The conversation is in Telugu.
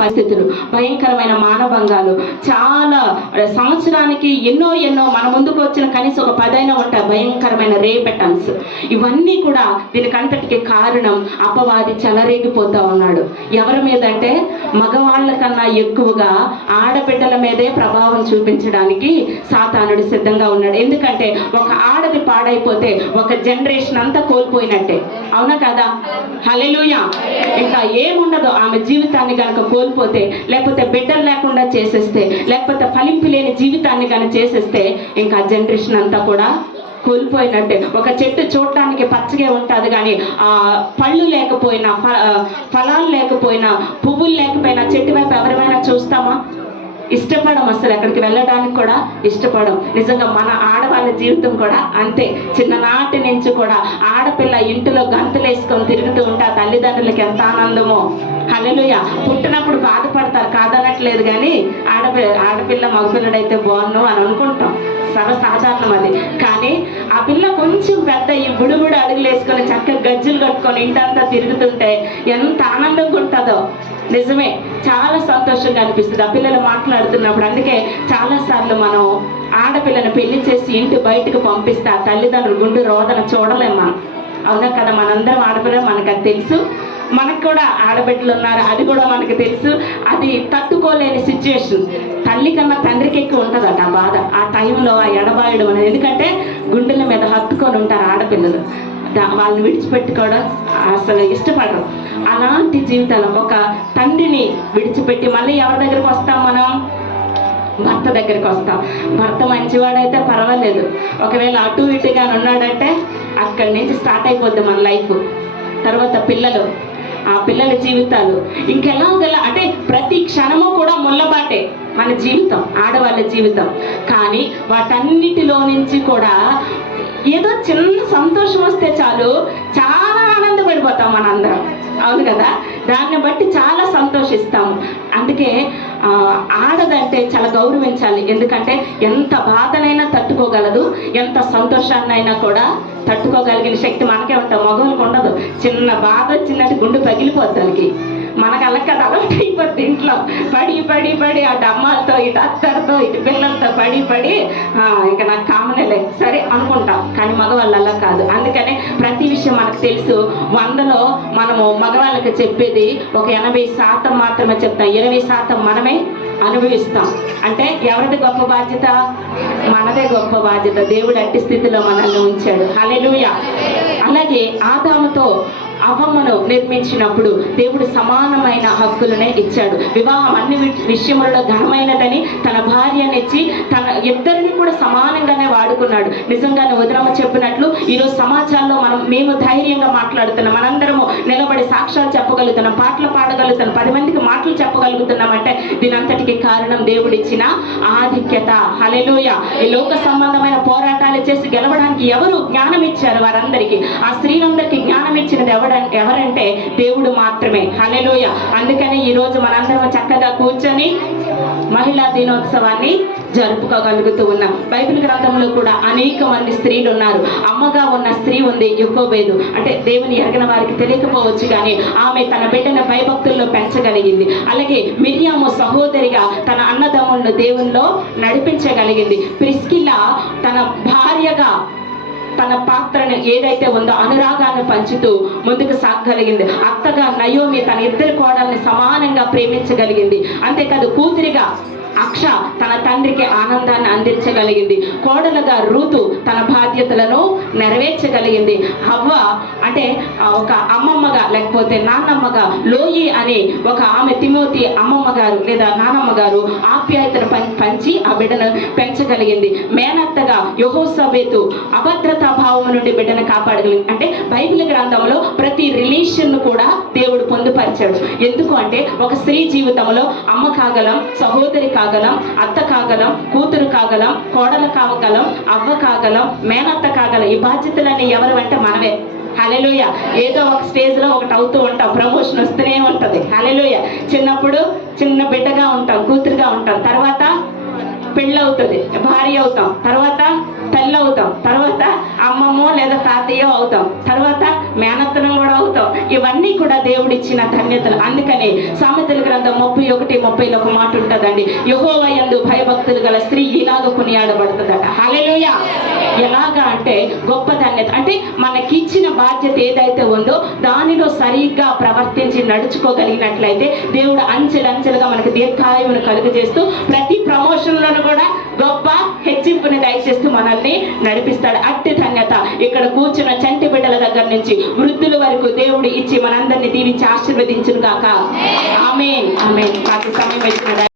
పరిస్థితులు, భయంకరమైన మానభంగాలు, చాలా సంవత్సరానికి ఎన్నో మన ముందుకు వచ్చిన కనీసం ఒక 10 అయినా ఉంటాయి భయంకరమైన రేప్ అటెంప్ట్స్. ఇవన్నీ కూడా దీనికంతటికి కారణం అపవాది చెలరేగిపోతా ఉన్నాడు. ఎవరి మీద అంటే మగవాళ్ళ కన్నా ఎక్కువగా ఆడబిడ్డల మీదే ప్రభావం చూపించడానికి సాతానుడు సిద్ధంగా ఉన్నాడు. ఎందుకంటే ఒక ఆడది పాడైపోతే ఒక జనరేషన్ అంతా కోల్పోయినట్టే, అవునా కదా? హల్లెలూయా. ఇంకా ఏముండదు ఆమె జీవితాన్ని కనుక కోల్పోతే, లేకపోతే బిడ్డలు లేకుండా చేసేస్తే, లేకపోతే ఫలింపు లేని జీవితాన్ని కనుక చేసేస్తే ఇంకా జనరేషన్ అంతా కూడా కోల్పోయినట్టే. ఒక చెట్టు చూడటానికి పచ్చగా ఉంటుంది కానీ ఆ పళ్ళు లేకపోయినా, ఫలాలు లేకపోయినా, పువ్వులు లేకపోయినా చెట్టు వైపు ఎవరైనా చూస్తామా? ఇష్టపడం, అసలు ఎక్కడికి వెళ్ళడానికి కూడా ఇష్టపడం. నిజంగా మన ఆడవాళ్ళ జీవితం కూడా అంతే. చిన్ననాటి నుంచి కూడా ఆడపిల్ల ఇంటిలో గంతులు వేసుకొని తిరుగుతూ ఉంటే ఆ తల్లిదండ్రులకి ఎంత ఆనందమో. హల్లెలూయా. పుట్టినప్పుడు బాధపడతారు, కాదనట్లేదు, కానీ ఆడపిల్ల మగపిల్లడైతే బాగున్నావు అని అనుకుంటాం, సర్వసాధారణం అది. కానీ ఆ పిల్ల కొంచెం పెద్ద ఈ బుడుబుడు అడుగులు వేసుకొని చక్కగా గజ్జులు కట్టుకొని ఇంటంతా తిరుగుతుంటే ఎంత ఆనందంగా ఉంటుందో. నిజమే, చాలా సంతోషంగా అనిపిస్తుంది ఆ పిల్లలు మాట్లాడుతున్నప్పుడు. అందుకే చాలాసార్లు మనం ఆడపిల్లని పెళ్లి చేసి ఇంటి బయటకు పంపిస్తే ఆ తల్లిదండ్రులు గుండు రోదన చూడలేం మనం, అవునా కదా? మనందరం ఆడపిల్లలు, మనకు అది తెలుసు. మనకు కూడా ఆడబిడ్డలు ఉన్నారు, అది కూడా మనకు తెలుసు. అది తట్టుకోలేని సిచ్యువేషన్. తల్లి కన్నా తండ్రికి ఎక్కువ ఉంటుందట ఆ బాధ ఆ టైంలో, ఆ ఎడబాయడం అనేది. ఎందుకంటే గుండెల మీద హత్తుకొని ఉంటారు ఆడపిల్లలు, వాళ్ళని విడిచిపెట్టుకోవడం అసలు ఇష్టపడరు. అలాంటి జీవితాలు, ఒక తండ్రిని విడిచిపెట్టి మళ్ళీ ఎవరి దగ్గరికి వస్తాం మనం? భర్త దగ్గరికి వస్తాం. భర్త మంచివాడైతే పర్వాలేదు, ఒకవేళ అటు ఇటుగా ఉన్నాడంటే అక్కడి నుంచి స్టార్ట్ అయిపోద్ది మన లైఫ్. తర్వాత పిల్లలు, ఆ పిల్లల జీవితాలు ఇంకెలా అంటే ప్రతి క్షణము కూడా ముళ్ళబాటే మన జీవితం, ఆడవాళ్ళ జీవితం. కానీ వాటన్నిటిలో నుంచి కూడా ఏదో చిన్న సంతోషం వస్తే చాలు చాలా ఆనందపడిపోతాం మనందరం, అవును కదా? దాన్ని బట్టి చాలా సంతోషిస్తాము. అందుకే ఆడదంటే చాలా గౌరవించాలి. ఎందుకంటే ఎంత బాధనైనా తట్టుకోగలదు, ఎంత సంతోషాన్నైనా కూడా తట్టుకోగలిగిన శక్తి మనకే ఉంటాం, మగవాళ్ళకి ఉండదు. చిన్న బాధ వచ్చిందంటే గుండె పగిలిపోద్దానికి. మనకు అలక్క అలవాటు అయిపోద్ది. ఇంట్లో పడి అటు అమ్మతో, ఇటు అత్తడితో, ఇటు పిల్లలతో పడి ఇంకా నాకు కామనేలే సరే అనుకుంటాం. కానీ మగవాళ్ళు అలా కాదు. అందుకనే ప్రతి విషయం మనకు తెలుసు. 100లో మనము మగవాళ్ళకి చెప్పేది ఒక 80% మాత్రమే చెప్తాం, 20% మనమే అనుభవిస్తాం. అంటే ఎవరిది గొప్ప బాధ్యత? మనదే గొప్ప బాధ్యత. దేవుడు అట్టి స్థితిలో మనల్ని ఉంచాడు. హల్లెలూయా. అలాగే ఆదాముతో అవ్వమ్మను నిర్మించినప్పుడు దేవుడు సమానమైన హక్కులనే ఇచ్చాడు. వివాహం అన్ని విషయములలో ఘనమైనదని తన భార్యనిచ్చి తన ఇద్దరిని కూడా సమానంగానే వాడుకున్నాడు. నిజంగానే వదినమ్మ చెప్పినట్లు ఈరోజు సమాజంలో మేము ధైర్యంగా మాట్లాడుతున్నాం, మనందరము నిలబడి సాక్ష్యాలు చెప్పగలుగుతున్నాం, పాటలు పాడగలుగుతున్నాం, 10 మందికి మాటలు చెప్పగలుగుతున్నాం. అంటే దీనంతటికి కారణం దేవుడిచ్చిన ఆధిక్యత. హల్లెలూయా. ఈ లోక సంబంధమైన పోరాటాలు చేసి గెలవడానికి ఎవరు జ్ఞానం ఇచ్చారు? వారందరికీ, ఆ స్త్రీలందరికీ జ్ఞానం ఇచ్చినది ఎవరంటే దేవుడు మాత్రమే. హల్లెలూయా. అందుకని ఈ రోజు మనందరం చక్కగా కూర్చొని మహిళా దినోత్సవాన్ని జరుపుకోగలుగుతూ ఉన్నాం. బైబిల్ గ్రంథంలో కూడా అనేక మంది స్త్రీలు ఉన్నారు. అమ్మగా ఉన్న స్త్రీ ఉంది, యోకోబేదు. అంటే దేవుని ఎరగిన వారికి తెలియకపోవచ్చు, కానీ ఆమె తన బిడ్డను భయభక్తుల్లో పెంచగలిగింది. అలాగే మిరియాము సహోదరిగా తన అన్నదమ్ములను దేవునిలో నడిపించగలిగింది. ప్రిస్కిల్లా తన భార్యగా తన పాత్రను ఏదైతే ఉందో అనురాగాన్ని పంచుతూ ముందుకు సాగగలిగింది. అత్తగా నయోమి తన ఇద్దరు కోడల్ని సమానంగా ప్రేమించగలిగింది. అంతేకాదు కూతురిగా అక్ష తన తండ్రికి ఆనందాన్ని అందించగలిగింది. కోడలుగా రూతు తన బాధ్యతలను నెరవేర్చగలిగింది. హవ్వ అంటే ఒక అమ్మమ్మగా లేకపోతే నాన్నమ్మగా లోయి అనే ఒక ఆమె తిమోతి అమ్మమ్మ గారు లేదా నానమ్మ గారు ఆప్యాయతను పంచి ఆ బిడ్డను పెంచగలిగింది. మేనత్తగా యెహోషాబెతు అభద్రతా భావం నుండి బిడ్డను కాపాడగలిగింది. అంటే బైబిల్ గ్రంథంలో ప్రతి రిలేషన్ కూడా దేవుడు పొందుపరిచాడు. ఎందుకు అంటే ఒక స్త్రీ జీవితంలో అమ్మ కాగలం, సహోదరి కాగలం, అత్త కాగలం, కూతురు కాగలం, కోడలు కాగలం, అవ్వ కాగలం, మేనత్త కాగలం. ఈ బాధ్యతలన్నీ ఎవరు అంటే మనమే. హల్లెలూయా. ఏదో ఒక స్టేజ్ లో ఒకటి అవుతూ ఉంటాం, ప్రమోషన్ వస్తూనే ఉంటది. హల్లెలూయా. చిన్నప్పుడు చిన్న బిడ్డగా ఉంటాం, కూతురుగా ఉంటాం, తర్వాత పెళ్ళవుతుంది, భార్య అవుతాం, తర్వాత తల్లి అవుతాం, తర్వాత అమ్మమ్మో లేదా తాతయ్యో అవుతాం, తర్వాత మేనత్తనం కూడా అవుతాం. ఇవన్నీ కూడా దేవుడిచ్చిన ధన్యతలు. అందుకనే సామెతల గ్రంథం 31:30 ఒక మాట ఉంటుందండి, యెహోవా యందు భయభక్తులు గల స్త్రీ ఇలాగ కొనియాడబడుతుందట. హల్లెలూయా. ఎలాగా అంటే గొప్ప ధన్యత అంటే మనకిచ్చిన బాధ్యత ఏదైతే ఉందో దానిలో సరిగ్గా ప్రవర్తించి నడుచుకోగలిగినట్లయితే దేవుడు అంచెలంచెలుగా మనకు దీర్ఘాయువును కలుగు చేస్తూ ప్రతి ప్రమోషన్లను కూడా గొప్ప హెచ్చింపుని దయచేస్తూ మనల్ని నడిపిస్తాడు. అట్టి ధన్యత ఇక్కడ కూర్చున్న చంటి బిడ్డల దగ్గర నుంచి వృద్ధుల వరకు దేవుడు ఇచ్చి మనందరినీ దీవించి ఆశీర్వదించును గాక. ఆమేన్. ఆమేన్. మాకు సమయం ఇచ్చిన